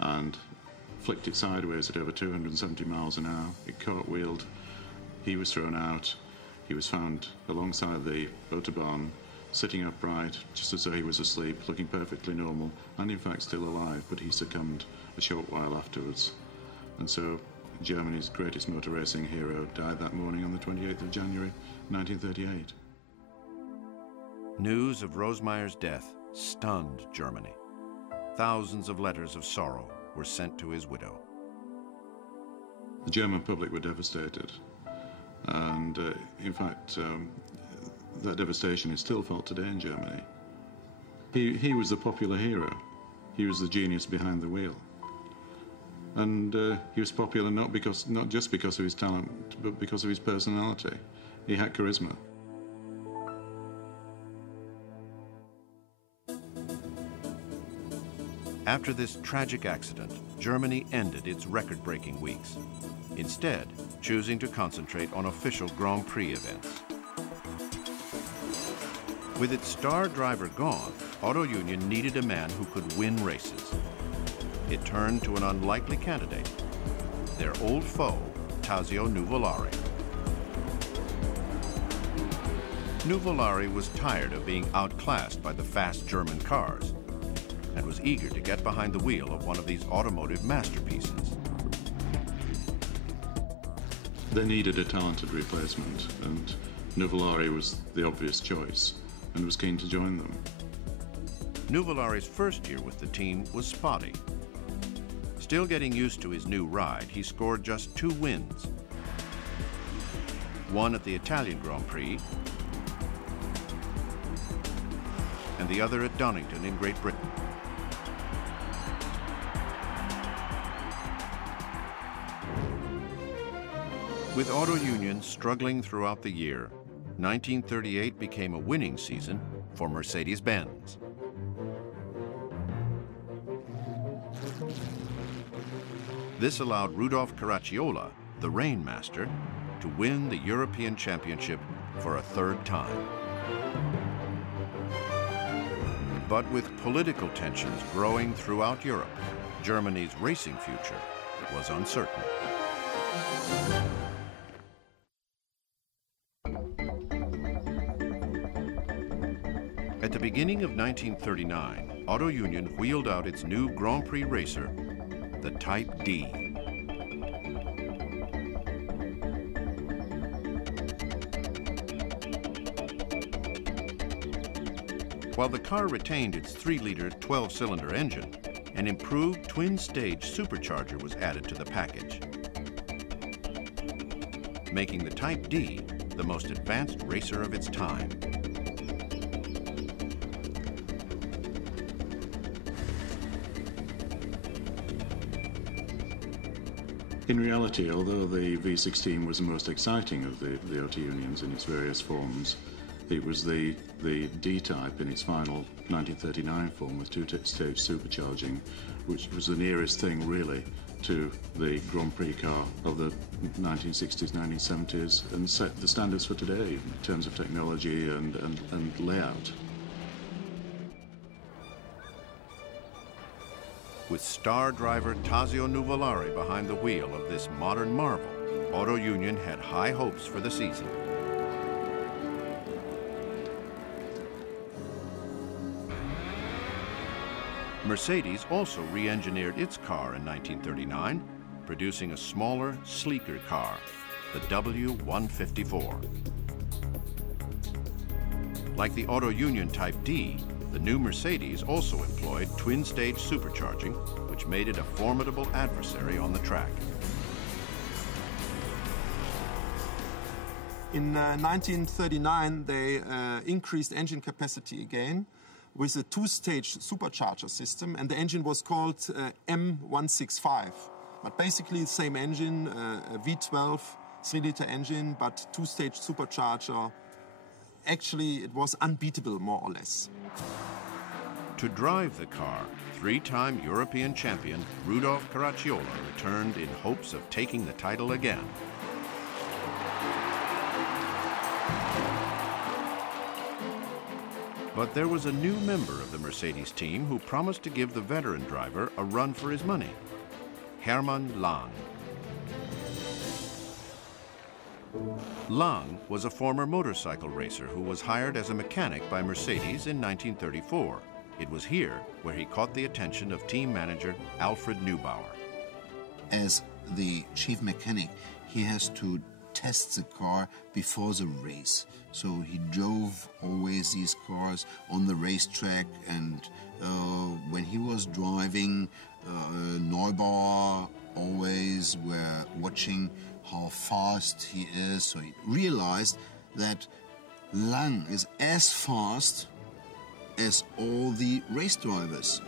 and flicked it sideways at over 270 miles an hour. It cartwheeled. He was thrown out. He was found alongside the Autobahn, sitting upright, just as though he was asleep, looking perfectly normal, and in fact still alive, but he succumbed a short while afterwards. And so Germany's greatest motor racing hero died that morning on the 28th of January, 1938. News of Rosemeyer's death stunned Germany. Thousands of letters of sorrow were sent to his widow. The German public were devastated, and in fact, that devastation is still felt today in Germany. He was the popular hero. He was the genius behind the wheel. And he was popular not just because of his talent, but because of his personality. He had charisma. After this tragic accident, Germany ended its record-breaking weeks, instead choosing to concentrate on official Grand Prix events. With its star driver gone, Auto Union needed a man who could win races. It turned to an unlikely candidate, their old foe, Tazio Nuvolari. Nuvolari was tired of being outclassed by the fast German cars and was eager to get behind the wheel of one of these automotive masterpieces. They needed a talented replacement, and Nuvolari was the obvious choice and was keen to join them. Nuvolari's first year with the team was spotty. Still getting used to his new ride, he scored just 2 wins. One at the Italian Grand Prix, and the other at Donington in Great Britain. With Auto Union struggling throughout the year, 1938 became a winning season for Mercedes-Benz. This allowed Rudolf Caracciola, the Rainmaster, to win the European Championship for a 3rd time. But with political tensions growing throughout Europe, Germany's racing future was uncertain. At the beginning of 1939, Auto Union wheeled out its new Grand Prix racer, the Type D. While the car retained its 3-liter 12-cylinder engine, an improved twin-stage supercharger was added to the package, making the Type D the most advanced racer of its time. In reality, although the V16 was the most exciting of the Auto Unions in its various forms, it was the D-type in its final 1939 form with 2-stage supercharging, which was the nearest thing really to the Grand Prix car of the 1960s, 1970s, and set the standards for today in terms of technology and layout. With star driver Tazio Nuvolari behind the wheel of this modern marvel, Auto Union had high hopes for the season. Mercedes also re-engineered its car in 1939, producing a smaller, sleeker car, the W154. Like the Auto Union Type D, the new Mercedes also employed twin-stage supercharging, which made it a formidable adversary on the track. In 1939, they increased engine capacity again with a 2-stage supercharger system, and the engine was called M165. But basically the same engine, a V12 3-liter engine, but 2-stage supercharger. Actually, it was unbeatable, more or less. To drive the car, 3-time European champion Rudolf Caracciola returned in hopes of taking the title again. But there was a new member of the Mercedes team who promised to give the veteran driver a run for his money: Hermann Lang. Lang was a former motorcycle racer who was hired as a mechanic by Mercedes in 1934. It was here where he caught the attention of team manager Alfred Neubauer. As the chief mechanic, he has to test the car before the race. So he drove always these cars on the racetrack, and when he was driving, Neubauer always were watching how fast he is. So he realized that Lang is as fast as all the race drivers.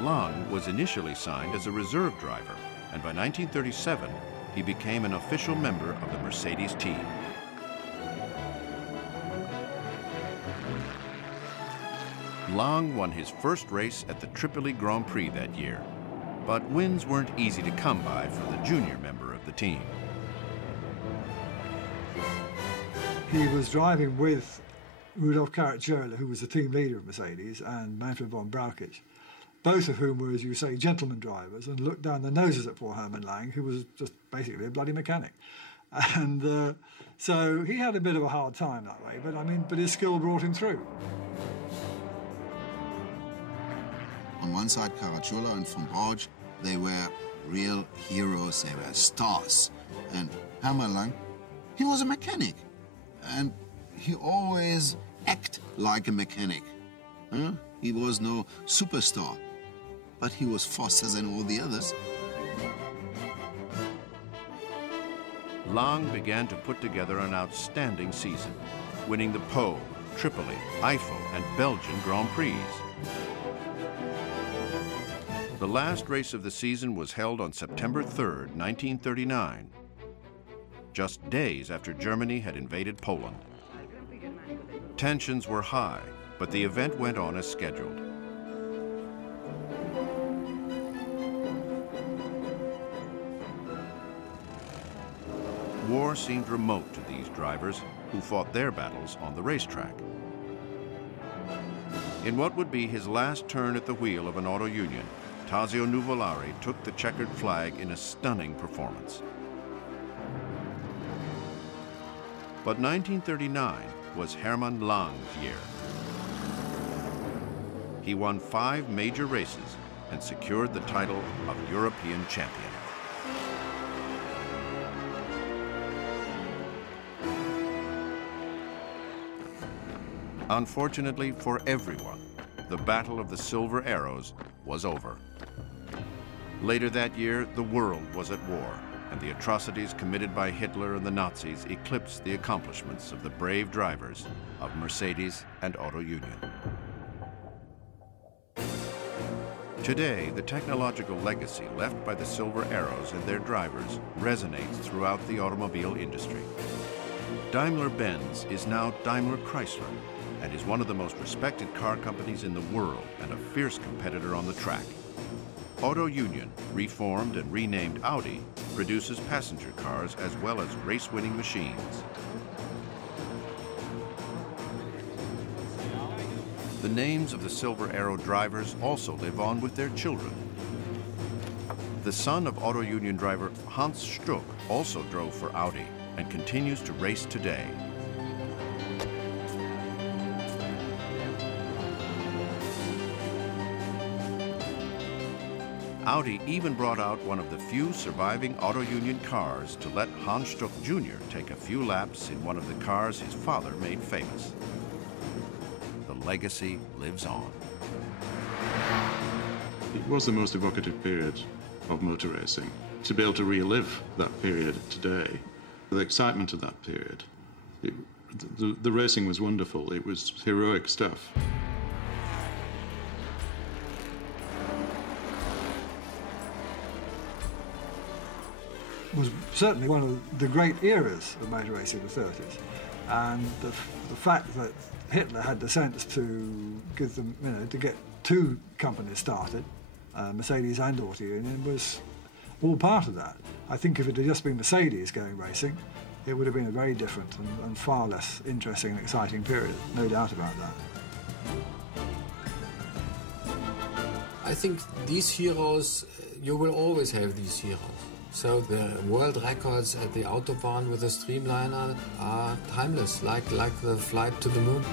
Lang was initially signed as a reserve driver, and by 1937, he became an official member of the Mercedes team. Lang won his first race at the Tripoli Grand Prix that year, but wins weren't easy to come by for the junior member of the team. He was driving with Rudolf Carrot-Schürrle, who was the team leader of Mercedes, and Manfred von Brauchitsch, both of whom were, as you say, gentleman drivers, and looked down their noses at poor Hermann Lang, who was just basically a bloody mechanic. And so he had a bit of a hard time that way, but his skill brought him through. On one side, Carrot-Schürrle and von Brauchitsch, they were real heroes, they were stars. And Hermann Lang, he was a mechanic. And he always acted like a mechanic. Huh? He was no superstar, but he was faster than all the others. Lang began to put together an outstanding season, winning the Pau, Tripoli, Eiffel, and Belgian Grand Prix. The last race of the season was held on September 3rd, 1939, just days after Germany had invaded Poland. Tensions were high, but the event went on as scheduled. War seemed remote to these drivers who fought their battles on the racetrack. In what would be his last turn at the wheel of an auto union, Tazio Nuvolari took the checkered flag in a stunning performance. But 1939 was Hermann Lang's year. He won 5 major races and secured the title of European champion. Unfortunately for everyone, the Battle of the Silver Arrows was over. Later that year, the world was at war, and the atrocities committed by Hitler and the Nazis eclipsed the accomplishments of the brave drivers of Mercedes and Auto Union. Today, the technological legacy left by the Silver Arrows and their drivers resonates throughout the automobile industry. Daimler-Benz is now Daimler-Chrysler and is one of the most respected car companies in the world and a fierce competitor on the track. Auto Union, reformed and renamed Audi, produces passenger cars as well as race-winning machines. The names of the Silver Arrow drivers also live on with their children. The son of Auto Union driver Hans Struck also drove for Audi and continues to race today. Audi even brought out one of the few surviving Auto Union cars to let Hans Struck Jr. take a few laps in one of the cars his father made famous. The legacy lives on. It was the most evocative period of motor racing. To be able to relive that period today, the excitement of that period, the racing was wonderful. It was heroic stuff. Was certainly one of the great eras of motor racing in the 30s, and the fact that Hitler had the sense to give them, to get 2 companies started, Mercedes and Auto Union, was all part of that. I think if it had just been Mercedes going racing, it would have been a very different and far less interesting and exciting period, no doubt about that. I think these heroes, you will always have these heroes. So the world records at the Autobahn with the Streamliner are timeless, like the flight to the moon.